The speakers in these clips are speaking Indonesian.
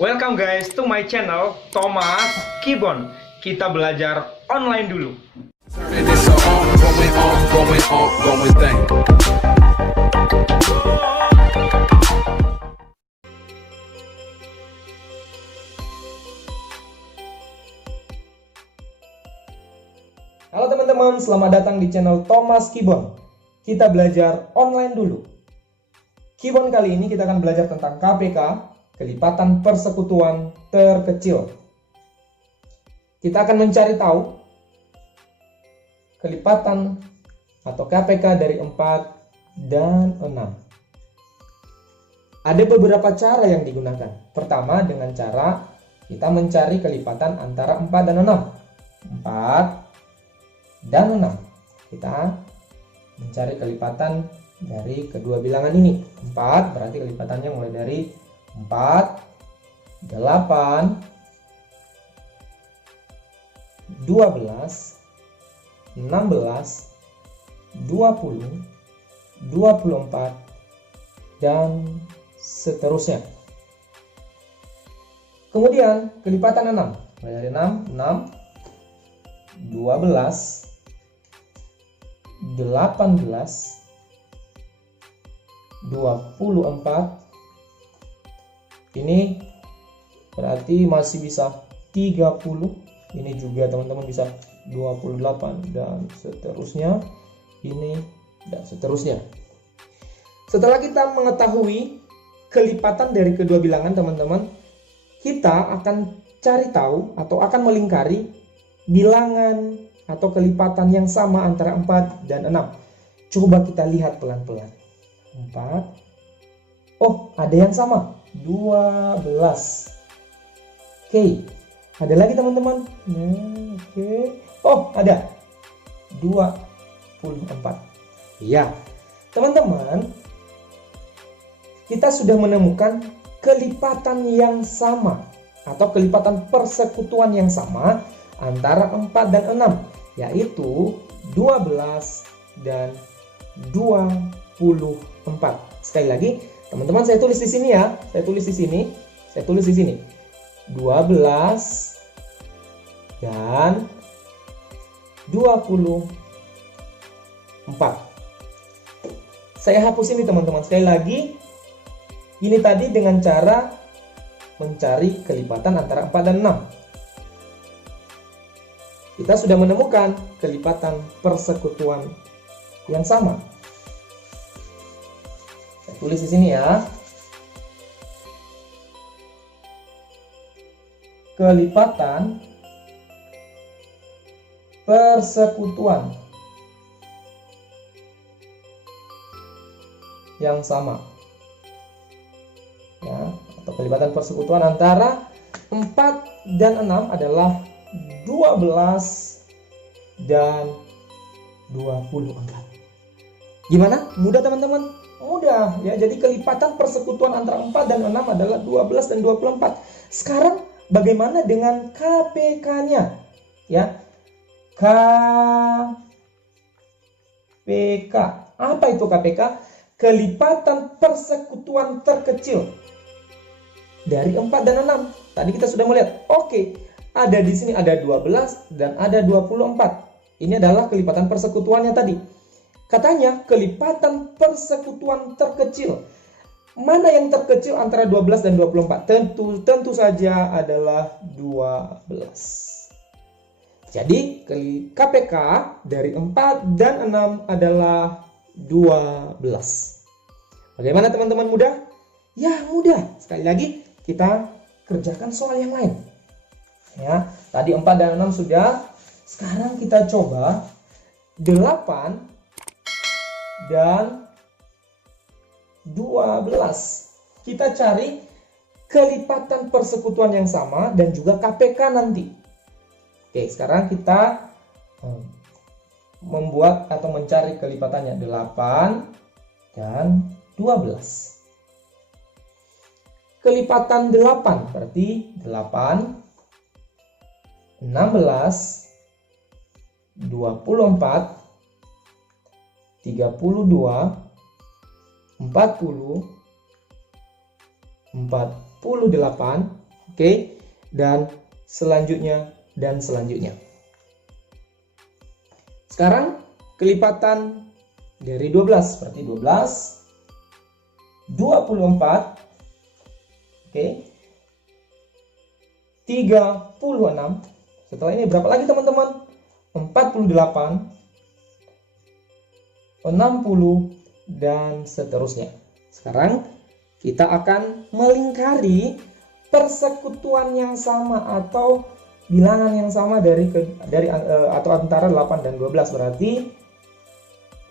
Welcome guys to my channel Thomas Kibon. Kita belajar online dulu. Turning this going thing. Halo teman-teman, selamat datang di channel Thomas Kibon. Kita belajar online dulu. Kibon kali ini kita akan belajar tentang KPK, kelipatan persekutuan terkecil. Kita akan mencari tahu kelipatan atau KPK dari 4 dan 6. Ada beberapa cara yang digunakan. Pertama, dengan cara kita mencari kelipatan antara 4 dan 6. 4 dan 6. Kita mencari kelipatan dari kedua bilangan ini. 4 berarti kelipatannya mulai dari 4, 8, 12, 16, 20, 24, dan seterusnya. Kemudian kelipatan 6. Mulai dari 6, 12, 18, 24. Ini berarti masih bisa 30. Ini juga teman-teman bisa 28 dan seterusnya. Ini dan seterusnya. Setelah kita mengetahui kelipatan dari kedua bilangan teman-teman, kita akan cari tahu atau akan melingkari bilangan atau kelipatan yang sama antara 4 dan 6. Coba kita lihat pelan-pelan. 4. Oh, ada yang sama. 12. Oke. Ada lagi teman-teman. Oke. Oh, ada. 24. Iya. Teman-teman, kita sudah menemukan kelipatan yang sama atau kelipatan persekutuan yang sama antara 4 dan 6, yaitu 12 dan 24. Sekali lagi, teman-teman, saya tulis di sini ya. Saya tulis di sini. 12 dan 24. Saya hapus ini teman-teman. Sekali lagi, ini tadi dengan cara mencari kelipatan antara 4 dan 6. Kita sudah menemukan kelipatan persekutuan yang sama. Saya tulis di sini ya. Kelipatan persekutuan yang sama. Ya, atau kelipatan persekutuan antara 4 dan 6 adalah 12 dan 24. Gimana? Mudah teman-teman? Mudah ya. Jadi kelipatan persekutuan antara 4 dan 6 adalah 12 dan 24. Sekarang bagaimana dengan KPK-nya? Ya. KPK. Apa itu KPK? Kelipatan persekutuan terkecil dari 4 dan 6. Tadi kita sudah melihat. Oke. Ada di sini ada 12 dan ada 24. Ini adalah kelipatan persekutuannya tadi. Katanya kelipatan persekutuan terkecil. Mana yang terkecil antara 12 dan 24? Tentu saja adalah 12. Jadi KPK dari 4 dan 6 adalah 12. Bagaimana teman-teman, mudah? Ya, mudah. Sekali lagi kita kerjakan soal yang lain. Ya, tadi 4 dan 6 sudah. Sekarang kita coba 8 dan 12. Kita cari kelipatan persekutuan yang sama dan juga KPK nanti. Oke, sekarang kita membuat atau mencari kelipatannya 8 dan 12. Kelipatan 8 berarti 8, 16, 24, 32, 40, 48, Oke, dan selanjutnya dan selanjutnya. Sekarang kelipatan dari 12 seperti 12, 24, oke, 36. Setelah ini berapa lagi teman-teman? 48, 60, dan seterusnya. Sekarang kita akan melingkari persekutuan yang sama atau bilangan yang sama atau antara 8 dan 12, berarti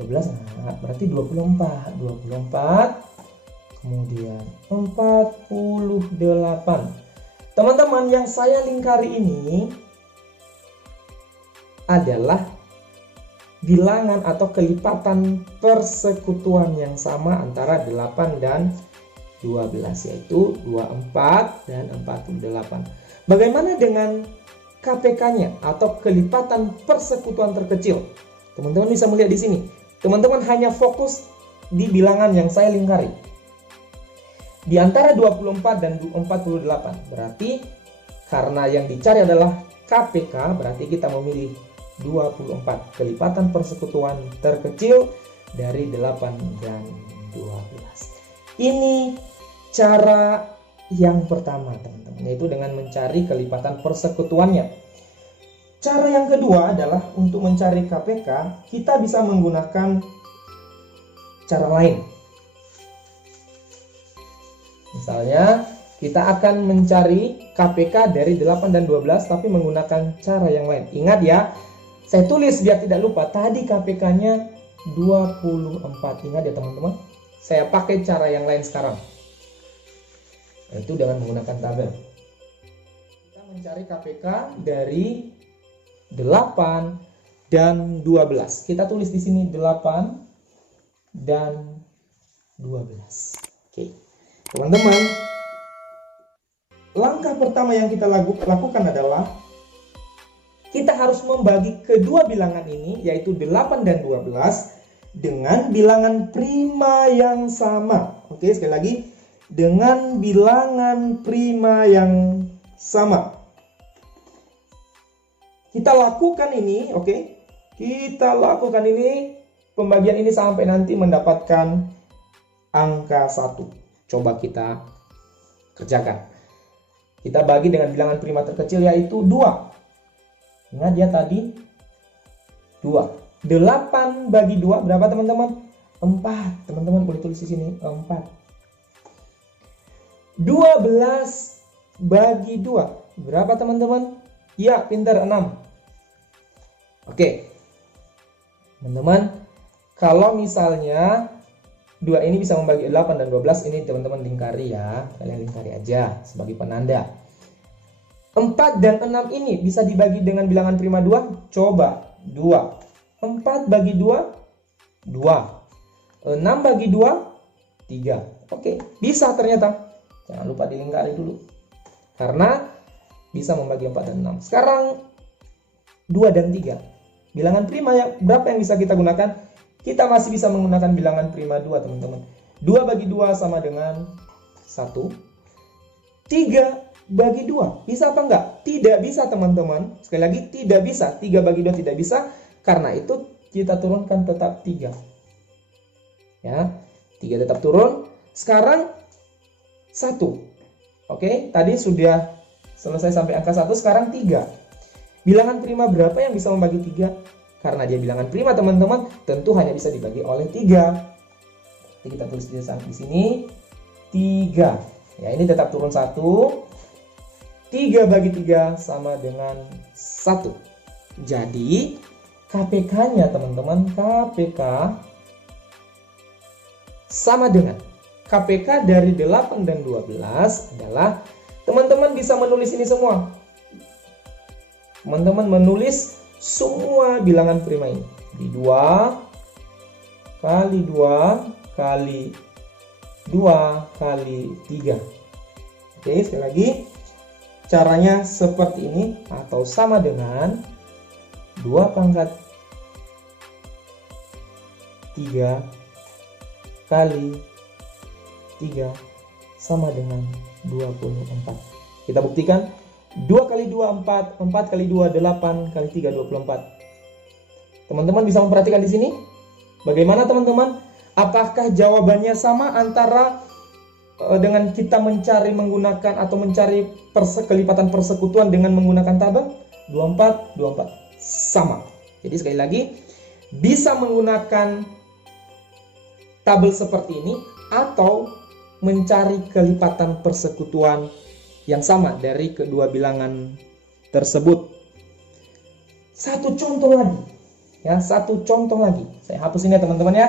12 berarti 24, kemudian 48. Teman-teman, yang saya lingkari ini adalah bilangan atau kelipatan persekutuan yang sama antara 8 dan 12, yaitu 24 dan 48. Bagaimana dengan KPK-nya atau kelipatan persekutuan terkecil? Teman-teman bisa melihat di sini. Teman-teman hanya fokus di bilangan yang saya lingkari. Di antara 24 dan 48. Berarti karena yang dicari adalah KPK, berarti kita memilih 24, kelipatan persekutuan terkecil dari 8 dan 12. Ini cara yang pertama, teman-teman, yaitu dengan mencari kelipatan persekutuannya. Cara yang kedua adalah untuk mencari KPK, kita bisa menggunakan cara lain. Misalnya, kita akan mencari KPK dari 8 dan 12 tapi menggunakan cara yang lain. Ingat ya, saya tulis biar tidak lupa, tadi KPK-nya 24. Ingat ya teman-teman, saya pakai cara yang lain sekarang, yaitu dengan menggunakan tabel. Kita mencari KPK dari 8 dan 12. Kita tulis di sini 8 dan 12. Oke. Teman-teman, langkah pertama yang kita lakukan adalah kita harus membagi kedua bilangan ini, yaitu 8 dan 12, dengan bilangan prima yang sama. Oke, sekali lagi, dengan bilangan prima yang sama. Kita lakukan ini, oke? Kita lakukan ini, pembagian ini sampai nanti mendapatkan angka 1. Coba kita kerjakan. Kita bagi dengan bilangan prima terkecil, yaitu 2. Ingat ya tadi 2. 8 bagi 2 berapa teman-teman? 4. Teman-teman boleh tulis di sini 4. 12 bagi 2 berapa teman-teman? Ya, pintar, 6. Oke. Teman-teman, kalau misalnya 2 ini bisa membagi 8 dan 12, ini teman-teman lingkari ya. Kalian lingkari aja sebagai penanda. 4 dan 6 ini bisa dibagi dengan bilangan prima 2. Coba 2. 4 bagi 2, 2. 6 bagi 2, 3. Oke, bisa ternyata. Jangan lupa dilingkari dulu, karena bisa membagi 4 dan 6. Sekarang 2 dan 3. Bilangan prima yang berapa yang bisa kita gunakan? Kita masih bisa menggunakan bilangan prima 2, teman-teman. 2 bagi 2 sama dengan 1. 3 bagi 2. Bisa apa enggak? Tidak bisa, teman-teman. Sekali lagi, tidak bisa. 3 bagi 2 tidak bisa. Karena itu kita turunkan tetap 3. Ya, 3 tetap turun. Sekarang 1. Oke, tadi sudah selesai sampai angka 1. Sekarang 3. Bilangan prima berapa yang bisa membagi 3? Karena dia bilangan prima, teman-teman, tentu hanya bisa dibagi oleh 3. Jadi kita tulis di sini 3. Ya, ini tetap turun 1. 3 bagi 3 sama dengan 1. Jadi KPK-nya, teman-teman, KPK sama dengan KPK dari 8 dan 12 adalah, teman-teman bisa menulis ini semua. Teman-teman menulis semua bilangan prima ini. Di 2 kali 2 kali 2 kali 3. Oke, sekali lagi. Caranya seperti ini, atau sama dengan 2 pangkat 3 kali 3 sama dengan 24. Kita buktikan. 2 kali 2 4, 4 kali 2 8, kali 3 24. Teman-teman bisa memperhatikan di sini? Bagaimana teman-teman? Apakah jawabannya sama antara dengan kita mencari menggunakan atau mencari kelipatan persekutuan dengan menggunakan tabel? 24, 24. Sama. Jadi sekali lagi, bisa menggunakan tabel seperti ini atau mencari kelipatan persekutuan yang sama dari kedua bilangan tersebut. Satu contoh lagi. Ya, satu contoh lagi. Saya hapus ini ya teman-teman ya.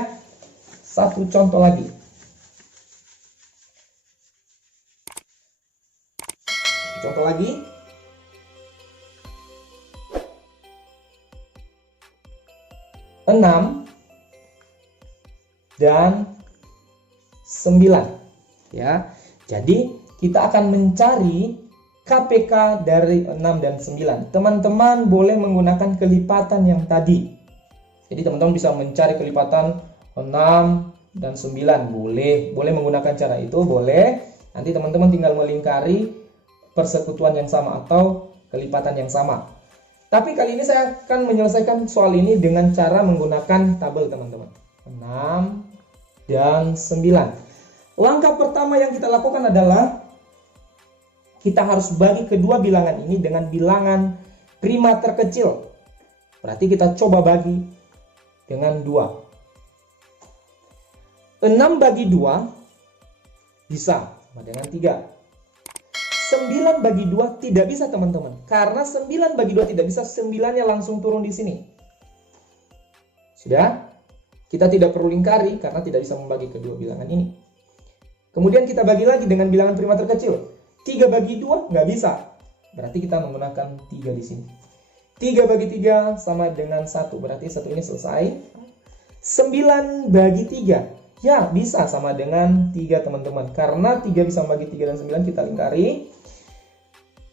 Satu contoh lagi. Contoh lagi. Enam dan 9. Ya. Jadi kita akan mencari KPK dari 6 dan 9. Teman-teman boleh menggunakan kelipatan yang tadi. Jadi teman-teman bisa mencari kelipatan 6 dan 9. Boleh menggunakan cara itu, boleh. Nanti teman-teman tinggal melingkari persekutuan yang sama atau kelipatan yang sama. Tapi kali ini saya akan menyelesaikan soal ini dengan cara menggunakan tabel teman-teman. 6 dan 9. Langkah pertama yang kita lakukan adalah kita harus bagi kedua bilangan ini dengan bilangan prima terkecil. Berarti kita coba bagi dengan 2. 6 bagi 2 bisa sama dengan 3. 9 bagi 2 tidak bisa teman-teman. Karena 9 bagi 2 tidak bisa, 9-nya langsung turun di sini. Sudah? Kita tidak perlu lingkari karena tidak bisa membagi kedua bilangan ini. Kemudian kita bagi lagi dengan bilangan prima terkecil. 3 bagi 2 nggak bisa. Berarti kita menggunakan 3 di sini. 3 bagi 3 sama dengan 1. Berarti satu ini selesai. 9 bagi 3. Ya, bisa sama dengan 3 teman-teman. Karena 3 bisa bagi 3 dan 9 kita lingkari.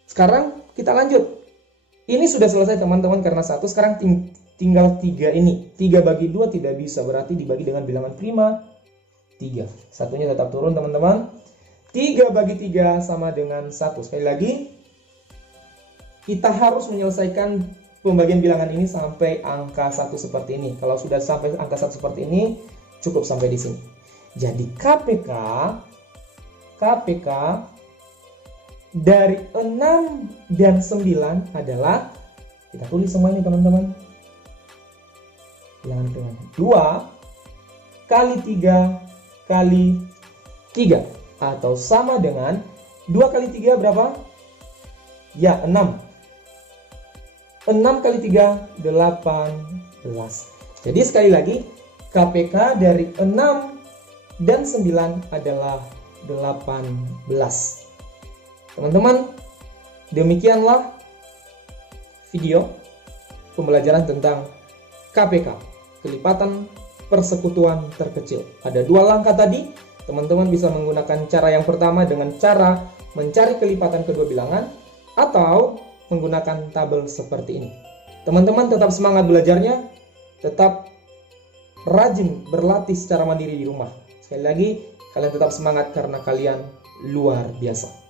Sekarang kita lanjut. Ini sudah selesai teman-teman karena 1. Sekarang tinggal 3 ini. 3 bagi 2 tidak bisa. Berarti dibagi dengan bilangan prima 3. Satunya tetap turun teman-teman. 3 bagi 3 sama dengan 1. Sekali lagi, kita harus menyelesaikan pembagian bilangan ini sampai angka 1 seperti ini. Kalau sudah sampai angka 1 seperti ini, cukup sampai di sini. Jadi KPK dari 6 dan 9 adalah, kita tulis semua ini teman-teman. Bilangan prima 2 kali 3 kali 3 atau sama dengan 2 kali 3 berapa? Ya, 6. 6 kali 3 18. Jadi sekali lagi KPK dari 6 dan 9 adalah 18. Teman-teman, demikianlah video pembelajaran tentang KPK, kelipatan persekutuan terkecil. Ada 2 langkah tadi. Teman-teman bisa menggunakan cara yang pertama dengan cara mencari kelipatan kedua bilangan atau menggunakan tabel seperti ini. Teman-teman tetap semangat belajarnya, tetap rajin berlatih secara mandiri di rumah. Sekali lagi, kalian tetap semangat karena kalian luar biasa.